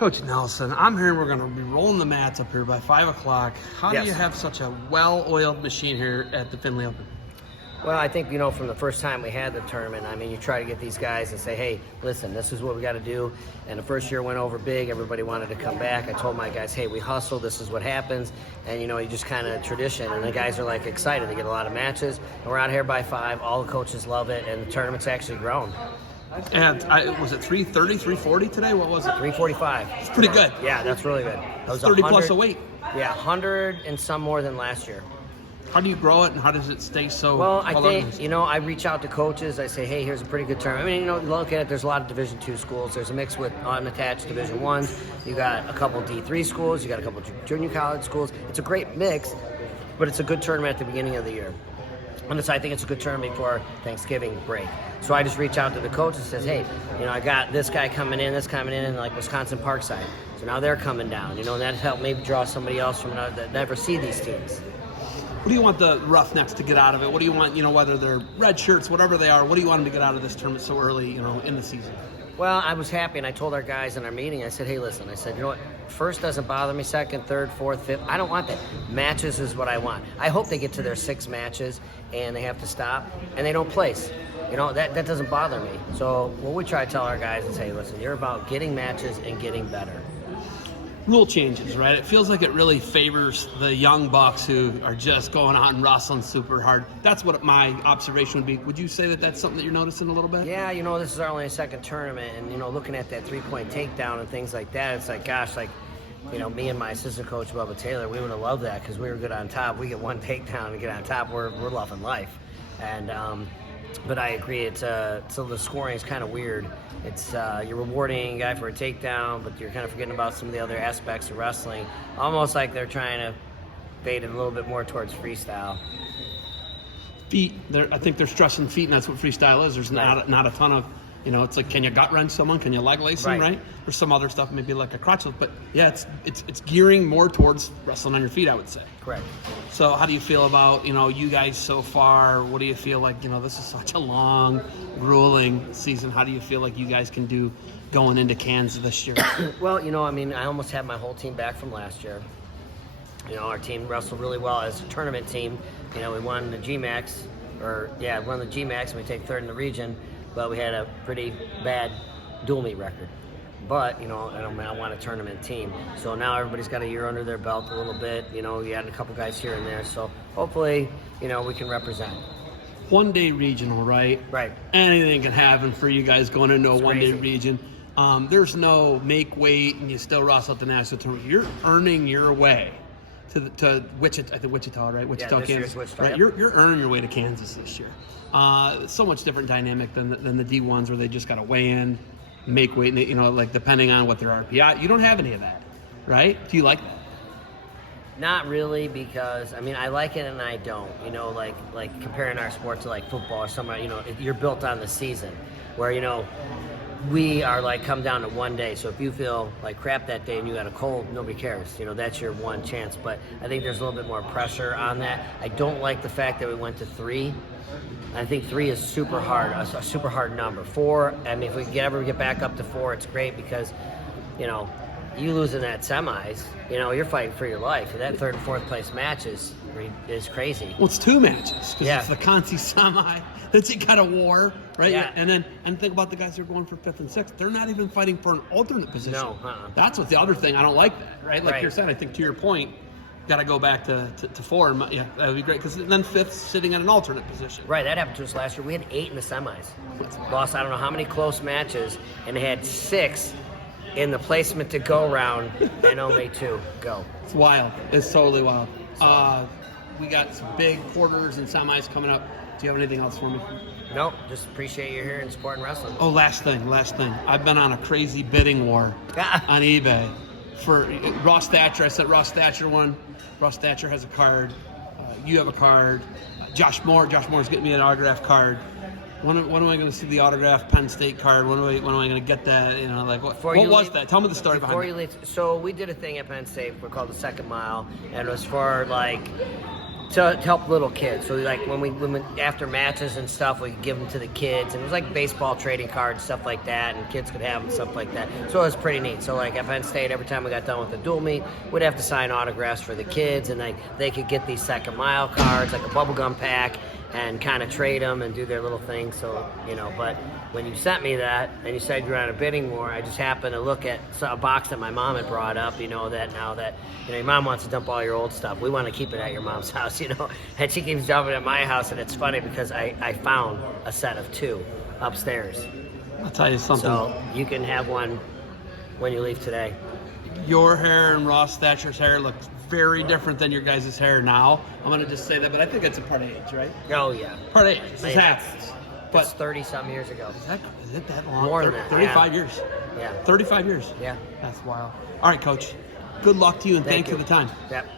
Coach Nelson, I'm hearing we're going to be rolling the mats up here by 5 o'clock. How do you have such a well-oiled machine here at the Findlay Open? Well, I think, from the first time we had the tournament, you try to get these guys and say, hey, listen, this is what we got to do. And the first year went over big. Everybody wanted to come back. I told my guys, hey, we hustle. This is what happens. And, you just kind of tradition. And the guys are, excited. They get a lot of matches. And we're out here by 5. All the coaches love it. And the tournament's actually grown. And was it 330, 340 today? What was it? 345. It's pretty good. Yeah, that's really good. That was 30 plus a weight. Yeah, 100 and some more than last year. How do you grow it, and how does it stay so? Well, I think, I reach out to coaches. I say, hey, here's a pretty good tournament. Look at it. There's a lot of Division II schools. There's a mix with unattached Division I's. You got a couple D3 schools. You got a couple junior college schools. It's a great mix, but it's a good tournament at the beginning of the year. And I think it's a good tournament before Thanksgiving break. So I just reach out to the coach and says, hey, I got this guy coming in, and Wisconsin Parkside. So now they're coming down, and that helped maybe draw somebody else from that never see these teams. What do you want the Roughnecks to get out of it? What do you want, whether they're red shirts, whatever they are, what do you want them to get out of this tournament so early, in the season? Well, I was happy, and I told our guys in our meeting, I said, hey, listen, you know what, first doesn't bother me, second, third, fourth, fifth, I don't want that. Matches is what I want. I hope they get to their 6 matches, and they have to stop, and they don't place. That doesn't bother me. So what we try to tell our guys is, hey, listen, you're about getting matches and getting better. Rule changes, right? It feels like it really favors the young bucks who are just going out and wrestling super hard. That's what my observation would be. Would you say that that's something that you're noticing a little bit? Yeah, this is our only second tournament, and looking at that 3-point takedown and things like that, it's like, gosh, me and my assistant coach Bubba Taylor, we would have loved that because we were good on top. We get one takedown and get on top, we're loving life. And but I agree, so the scoring is kind of weird. It's you're rewarding a guy for a takedown, but you're kind of forgetting about some of the other aspects of wrestling. Almost like they're trying to fade it a little bit more towards freestyle. Feet, I think they're stressing feet, and that's what freestyle is. There's not a ton of, it's like, can you gut wrench someone? Can you leg lace them, right? Or some other stuff, maybe like a crotch lift. But yeah, it's gearing more towards wrestling on your feet, I would say. Correct. So how do you feel about, you guys so far? What do you feel like, this is such a long, grueling season. How do you feel like you guys can do going into Kansas this year? Well, I almost had my whole team back from last year. Our team wrestled really well as a tournament team. We won the GMAX, won the GMAX, and we take third in the region. But we had a pretty bad dual meet record. But, I want a tournament team. So now everybody's got a year under their belt a little bit. You added a couple guys here and there. So hopefully, we can represent. One-day regional, right? Right. Anything can happen for you guys going into a one-day region. There's no make weight and you still wrestle at the national tournament. You're earning your way to Wichita, I think Wichita, right? Wichita, Kansas. Wichita, right? Yep. You're earning your way to Kansas this year. It's so much different dynamic than the D1s where they just got to weigh in, make weight, depending on what their RPI. You don't have any of that, right? Do you like that? Not really, because I like it and I don't. Like comparing our sport to football or something. You're built on the season, where we are come down to one day. So if you feel like crap that day and you got a cold, nobody cares. That's your one chance. But I think there's a little bit more pressure on that. I don't like the fact that we went to 3. I think 3 is super hard, a super hard number. 4, if we ever get back up to 4, it's great because, you lose in that semis, you're fighting for your life. And that 3rd and 4th place match is crazy. Well, it's 2 matches because Yeah. it's the Conti semi. Then you got a war, right? Yeah. And think about the guys who are going for 5th and 6th. They're not even fighting for an alternate position. No, That's what the other thing. I don't like that, right? Like you're saying, I think to your point, got to go back to 4. Yeah, that would be great because then 5th sitting in an alternate position. Right, that happened to us last year. We had 8 in the semis. Lost I don't know how many close matches, and they had 6 in the placement to go round and only 2 go. It's wild. It's totally wild. We got some big quarters and semis coming up. Do you have anything else for me? Nope, just appreciate you here and supporting wrestling. Oh, last thing. I've been on a crazy bidding war on eBay for Ross Thatcher. I said Ross Thatcher won. Ross Thatcher has a card. You have a card. Josh Moore's getting me an autograph card. When am I going to see the autographed Penn State card? When am I going to get that? What was that? Tell me the story behind it. So we did a thing at Penn State called the Second Mile, and it was for to help little kids. So like when we after matches and stuff, we could give them to the kids, and it was like baseball trading cards, stuff like that, and kids could have them, stuff like that. So it was pretty neat. So like at Penn State, every time we got done with the dual meet, we'd have to sign autographs for the kids, and like they could get these second mile cards, like a bubblegum pack, and kind of trade them and do their little thing. So, you know, but when you sent me that and you said you were on a bidding war, I just happened to look at a box that my mom had brought up, you know, that now that, you know, your mom wants to dump all your old stuff. We want to keep it at your mom's house, you know, and she keeps dumping it at my house. And it's funny because I found a set of 2 upstairs. I'll tell you something. So you can have one when you leave today. Your hair and Ross Thatcher's hair looks very different than your guys' hair now. I'm going to just say that, but I think it's a part of age, right? Oh, yeah. Part of age. This happens. But That's 30-some years ago. is it that long? More than that, 35 yeah. years. Yeah. 35 years. Yeah. That's wild. All right, Coach. Good luck to you, and thank you for the time. Yep.